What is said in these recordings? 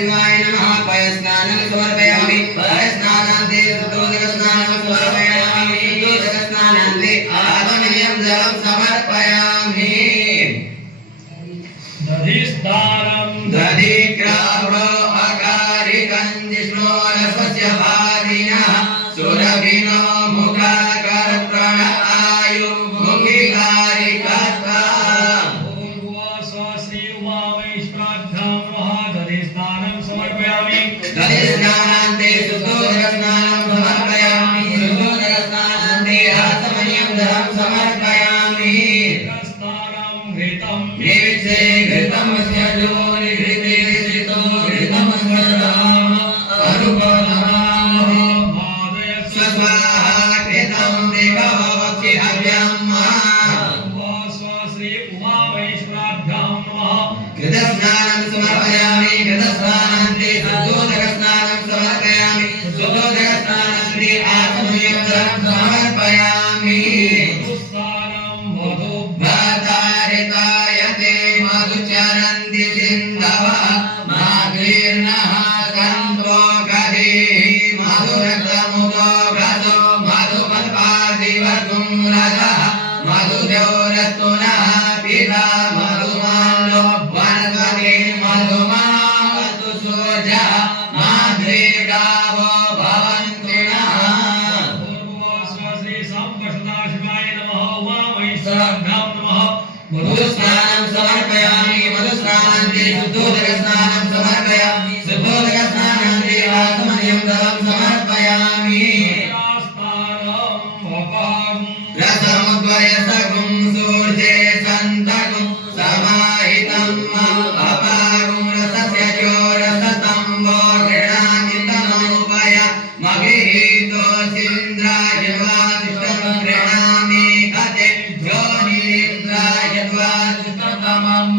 शिवाय नमः पयस्नानं समर्पयामि पयस्नानान्ते शुद्धोदकस्नानं समर्पयामि शुद्धोदकस्नानान्ते आत्मनियं जलं समर्पयामि दधिस्तारं दधिक्राव्रो अकारिकं जिष्णोरसस्य भारिणः सुरभिनो मुखाकर्प्रण आयु मुखिकारिकत्वा दधिस्नानान्ते शुद्धोदकस्नानं समर्पयामि शुद्धोदकस्नानान्ते आत्मनियं जलं समर्पयामि निविचे घृतमस्य जोनि घृते श्रितो घृतमस्य दाम अरुपनमामो स्वाहा घृतं देववक्षि अभ्यम् श्री उमा वैष्णवाभ्यां नमः घृतस्नानं समर्पयामि घृतस्नानान्ते शुद्धोदकस्नानं समर्पयामि शुद्धोदकस्नानान्ते आत्मनियं जलं समर्पयामि भतारितायते मधुचरन्ति सिन्धवः माघीर्णः गन्धो गरीः मधुरक्तमुदो गतो मधुमत्पादिवर्गुं रजः मधुदेवरत्नः पिता मधुमालो वनस्पति मधुमावतु सोजः माघ्रीगावो भवन्तु नः श्री सांबसदाशिवाय नमः उमा वैष्णवाभ्यां नमः मधुस्नानं समर्पयामि मधुस्नानान्ते शुद्धोदकस्नानं समर्पयामि शुद्धोदकस्नानान्ते आत्मनियं जलं समर्पयामि रसमुद्वयसगुं सूर्ये सन्तगुं समाहितं अपागुं रसस्य चोरसतं वो गृणामितमनुपय मगीतो सिन्द्राय वादिष्टं गृणामि कते ज्योनिरिन्द्राय द्वादशतमम्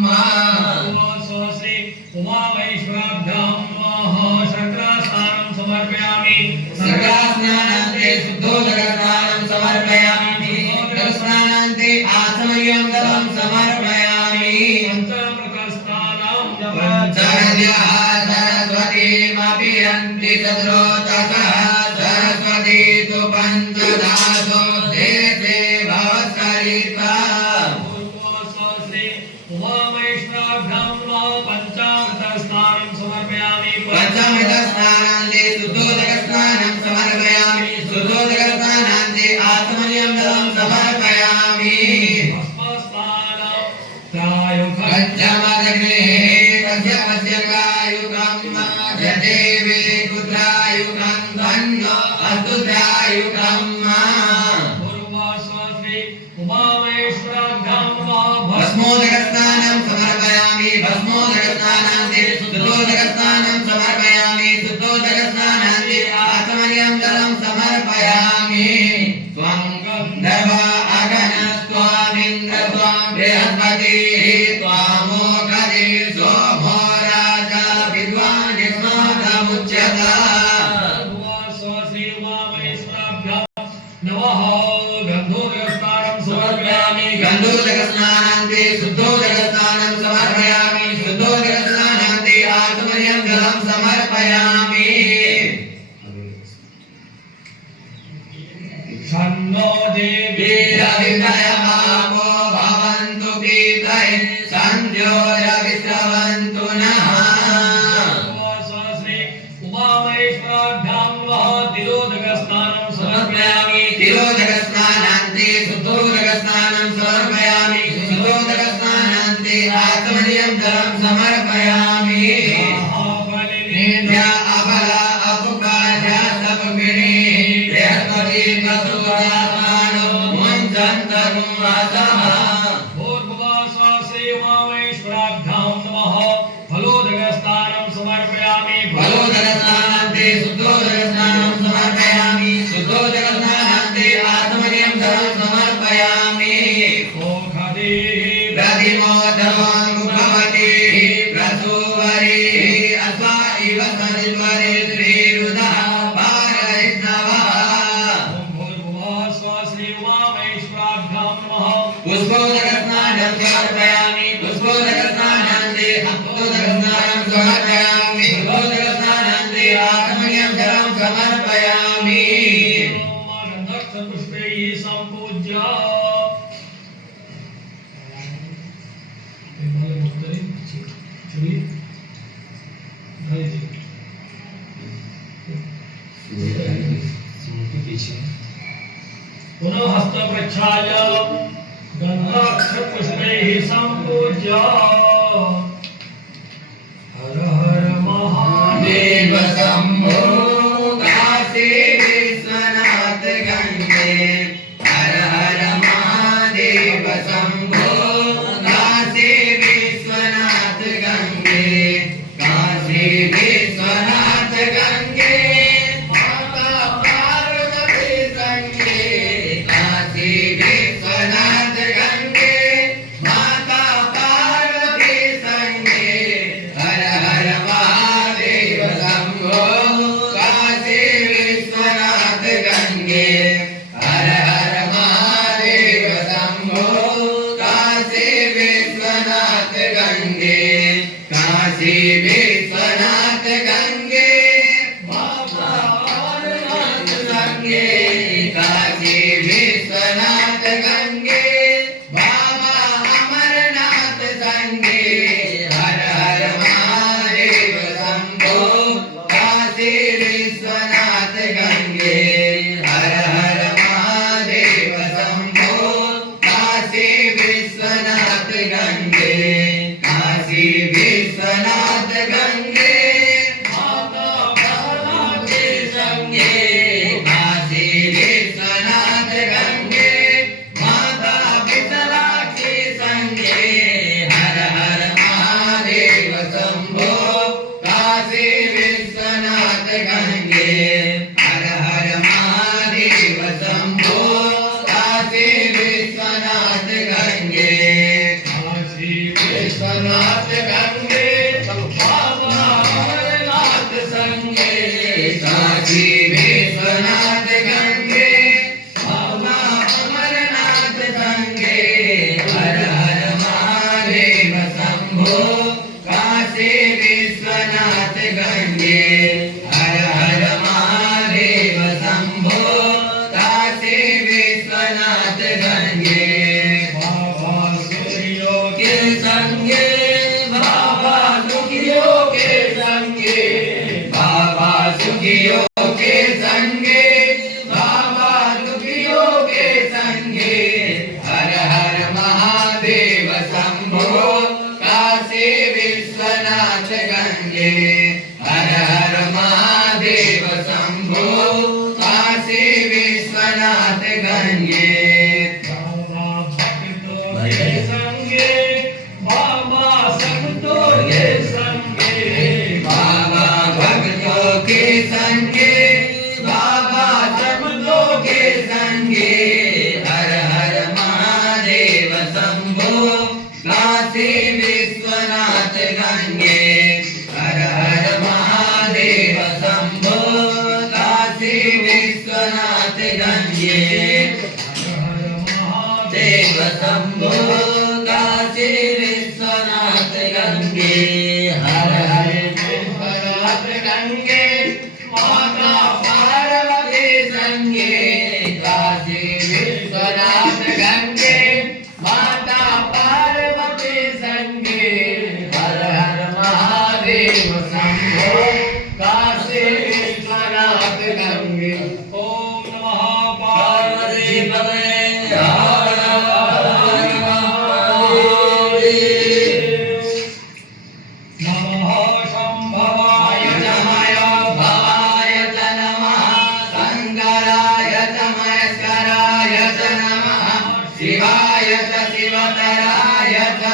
श्री उमा वैष्णवाभ्यां नमः शङ्करस्नानं समर्पयामि शङ्करस्नानान्ते शुद्धोदकस्नानं समर्पयामि शुद्धोदकस्नानान्ते आत्मनियं जलं समर्पयामि पञ्चामृतस्नानं सरस्वत्यः सरस्वतीमपि यन्ति तद्रोतकः सरस्वती तु पञ्चधातो देशे भवत्सरिता श्री उमा वैष्णवाभ्यां नमः पञ्चामृतस्नानं समर्पयामि पञ्चामृतस्नानान्ते शुद्धोदकस्नानं समर्पयामि शुद्धोदकस्नानान्ते आत्मनियं जलं समर्पयामि पञ्चमदग्नेः पञ्चमस्यकायुगं यदेवे कुत्रायुगं धन्यो अस्तुत्रायुगम् भस्मोदकस्नानं समर्पयामि भस्मोदकस्नानान्ते शुद्धोदकस्नानं समर्पयामि शुद्धोदकस्नानान्ते आत्मनियं जलं समर्पयामि त्वं गन्धर्व अगणस्त्वामिन्द्र त्वं बृहस्पतिः त्वामोघरे सोमो राजा विद्वान् यस्मादमुच्यते गन्धोदकस्नानान्ते शुद्धोदकस्नानं समर्पयामि शुद्धोदकस्नानान्ते आत्मनियं जलं समर्पयामि शन्नो देवी रविन्द्रयमापो भवन्तु पीतये सन्ध्योरविस्रवन्तु नः श्री उमा वैष्णवाभ्यां नमः तिरोदकस्नानं समर्पयामि तिरोदकस्नानान्ते शुद्धोदकस्नानं समर्पयामि शुद्धोदकस्नानान्ते आत्मनियं जलं समर्पयामि नित्या अबला अपुकार्या सपगिणी बृहस्पति कसुरात्मानो मुञ्चन्तगुं वासः श्री उमा वैष्णवाभ्यां नमः फलोदकस्नानं समर्पयामि फलोदकस्नानान्ते शुद्धोदकस्नानं समर्पयामि शुद्धोदकस्नानान्ते आत्मनियं जलं समर्पयामि ओखदे प्रतिमोदमं भवति प्रसू सरिद्वरे अथवा इव सरिद्वरे त्रिरुदः पारयिष्णवः पुष्पोदकस्नानं समर्पयामि पुष्पोदकस्नानान्ते हस्तोदकस्नानं समर्पयामि पुष्पोदकस्नानान्ते आत्मनियं जलं समर्पयामि पुनः हस्त प्रक्षाल गन्धाक्षपुष्पैः सम्पूज्य हर हर महादेव शम्भो काशी विश्वनाथ गंगे हर हर महादेव शम्भो काशी विश्वनाथ गंगे काशी विश्वनाथ गंगे माता पार्वती संगे काशी विश्वनाथ गंगे माता पार्वती संगे हर हर महादेव शम्भो काशी विश्वनाथ गंगे हर हर महादेव शम्भो काशी विश्वनाथ गंगे काशी विश्वनाथ गंगे बाबा अमरनाथ संगे काशी विश्वनाथ गंगे बाबा अमरनाथ संगे हर हर महादेव शम्भो काशी विश्वनाथ गंगे हर हर महादेव शम्भो काशी विश्वनाथ गंगे काशी विश्वनाथ गंगे माता पार्वती संगे काशी विश्वनाथ गंगे माता विठलाक्षी संगे हर हर महादेव शम्भो काशी विश्वनाथ गंगे हर हर महादेव शम्भो काशी विश्वनाथ गंगे काशी विश्वनाथ गंगे बाबा अमरनाथ संगे काशी विश्वनाथ गंगे बाबा अमरनाथ संगे हर हर महादेव शम्भो काशी विश्वनाथ गंगे हर हर महादेव शम्भो काशी विश्वनाथ गंगे बाबा सुखियों के संगे बाबा दुखियों के संगे बाबा सुखियों के संगे बाबा दुखियों के संगे हर हर महादेव शम्भो काशी विश्वनाथ गंगे हर हर महादेव शम्भो काशी विश्वनाथ गंगे बाबा भक्तों के संगे बाबा संतों के संगे बाबा भक्तों के संगे बाबा संतों के संगे हर हर महादेव शम्भो काशी विश्वनाथ गंगे हर हर महादेव शम्भो काशी विश्वनाथ गंगे देव शम्भो काशी विश्वनाथ गंगे हर हर विश्वनाथ गंगे माता पार्वती संगे काशी विश्वनाथ गंगे माता पार्वती संगे हर हर महादेव शम्भो काशी विश्वनाथ गंगे ओम नमः पार्वती पते नमः शंभवाय नमः भवाय च नमः शंकराय च महेश्वराय च नमः शिवाय च शिवतराय च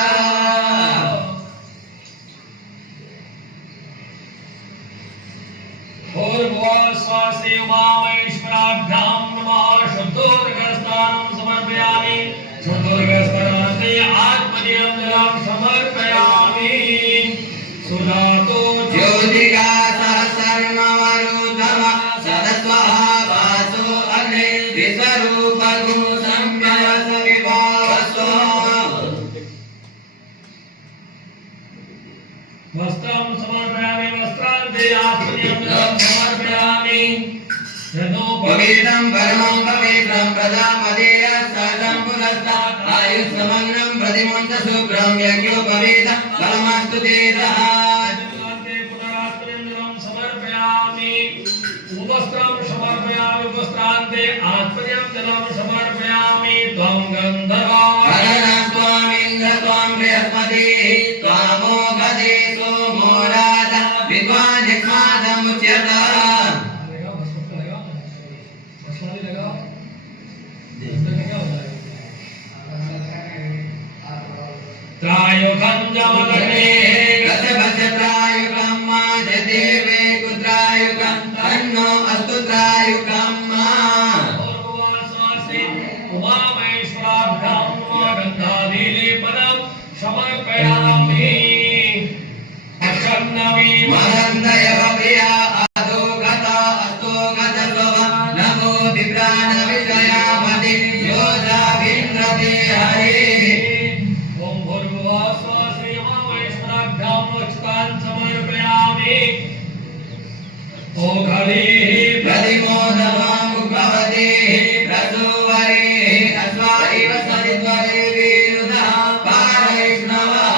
पूर्वस्वासे उमामहेश्वराभ्यां नमः शुद्धोदकस्नानं समर्पयामि शुद्धोदकस्नानान्ते आत्मनियं जलं समर्पयामि सुधा ज्योतिका सहस्रमवरुतम सदस्वः वासो अग्ने विश्वरूपगु संज्ञास विभावस्व वस्त्रं समर्पयामि वस्त्रान्ते आत्मनियं समर्पयामि पवित्रं परमं पवित्रं प्रजापतेय सहजं पुरस्तात् आयुष्मग्नं प्रतिमुञ्च शुभ्रं यज्ञोपवीतं फलमस्तु ते समर्पयामि उपस्त्रं समर्पयामि उपस्त्रान्ते आत्मनियं जलं समर्पयामि त्वं गन्धर्वा त्वामिन्द्र त्वां बृहस्पतिः त्वामोघदे सोमो राजा विद्वान् यस्मादमुच्यते त्रायुगं जमदग्ने गतभद्रत्रायुगं मा देवे कुत्रायुगं तन्नो अस्तु त्रायुगं मा पूर्ववासवासि उमामहेश्वराभ्यां गन्धादिलेपनं समर्पयामि अशन्नवी मदन्दयव प्रिया अधो गता अस्तो गतस्व नमो विप्राणविषयामति योजाभिन्द्रते हरे ओम भूर्भुवस्वस्य उमामहेश्वराभ्यां नक्षत्रान् समर्पयामि ओघलीः प्रतिमोदमामुपवते रसोवरे अश्वा इव सरिद्वरे विरुधः पारैष्णवः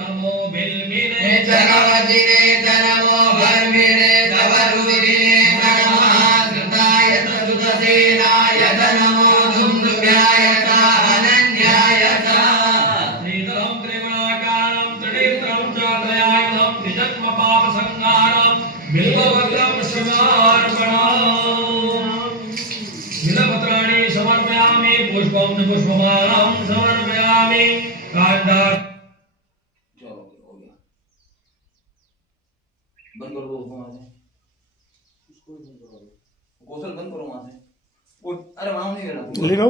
नमो बिल्बिने जगवतिने नमो भर्मिणे तवरुविने नमः कृताय सुतसेनाय नमो धुम्रुभ्याय अनन्याय श्रीधरं त्रिगुणाकारं त्रिनेत्रं च त्रयायुधं त्रिजन्मपापसंहारं बिल्वपत्रं समर्पणामि बिल्वपत्राणि समर्पयामि पुष्पं च पुष्पमालां समर्पयामि काण्डा चलो हो गया बंद कर दो वहां से कौशल बंद करो वहां से अरे वहां नहीं करना ले लो